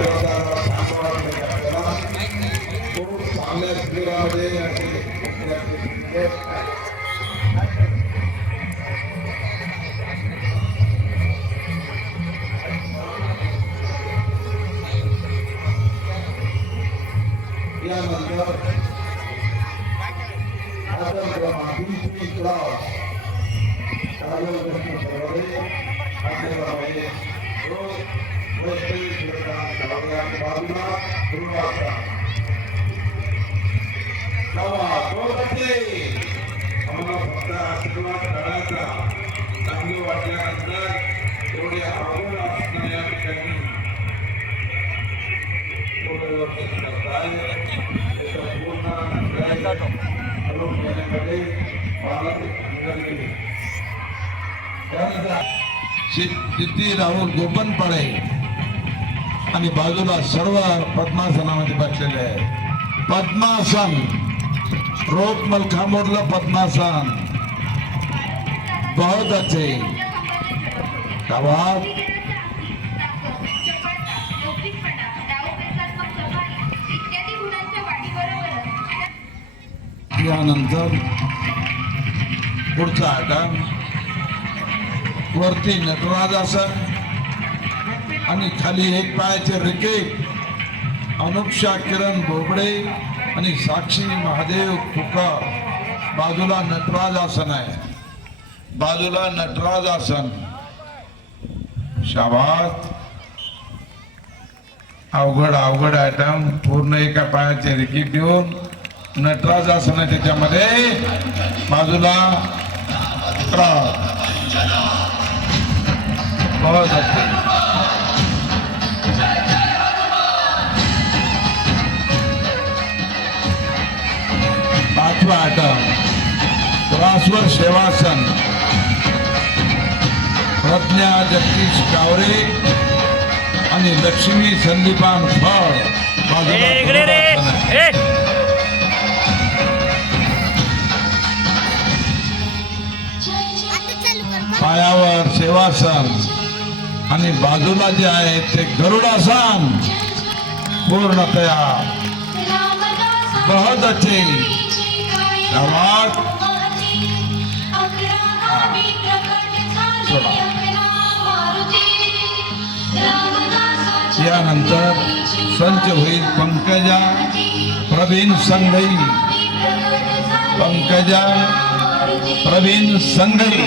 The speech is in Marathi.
ব্যবস্থা আমরা সামনে থেকে আসলাম কোনো সামনে ভিড় হবে Thank you. बाजूला गुरुवारचा गावा आम्हाला फक्त आशीर्वाद करायचा. चांगलं वाटल्यानंतर एवढे आवड असणं या ठिकाणी. सिद्धी राहुल गोपनपाळे. आणि बाजूला सर्व पद्मासनामध्ये बसलेले आहे. पद्मासन. रोप मलखांबोडलं पद्मासन. बहुत अच्छे आवाज यानंतर पुढचा आटा वरती नटराज आसन आणि खाली एक पायाचे रिकेट अनुक्षा किरण बोबडे आणि साक्षी महादेव कुकर बाजूला नटराज आसन आहे. बाजूला नटराज आसन. शाबात अवघड अवघड आयटम पूर्ण एका पायाचे रिकीट देऊन नटराज आसन आहे त्याच्यामध्ये. बाजूला नटराज. बहुत आयटम त्रासवर सेवासन. प्रज्ञा जगदीश कावरे आणि लक्ष्मी संदीपान फळ. बाजूला पायावर सेवासन. आणि बाजूला जे आहे ते गरुडासन. पूर्णतया बहुत यानंतर संच होईल पंकजा प्रवीण संघई पंकजा प्रवीण संघई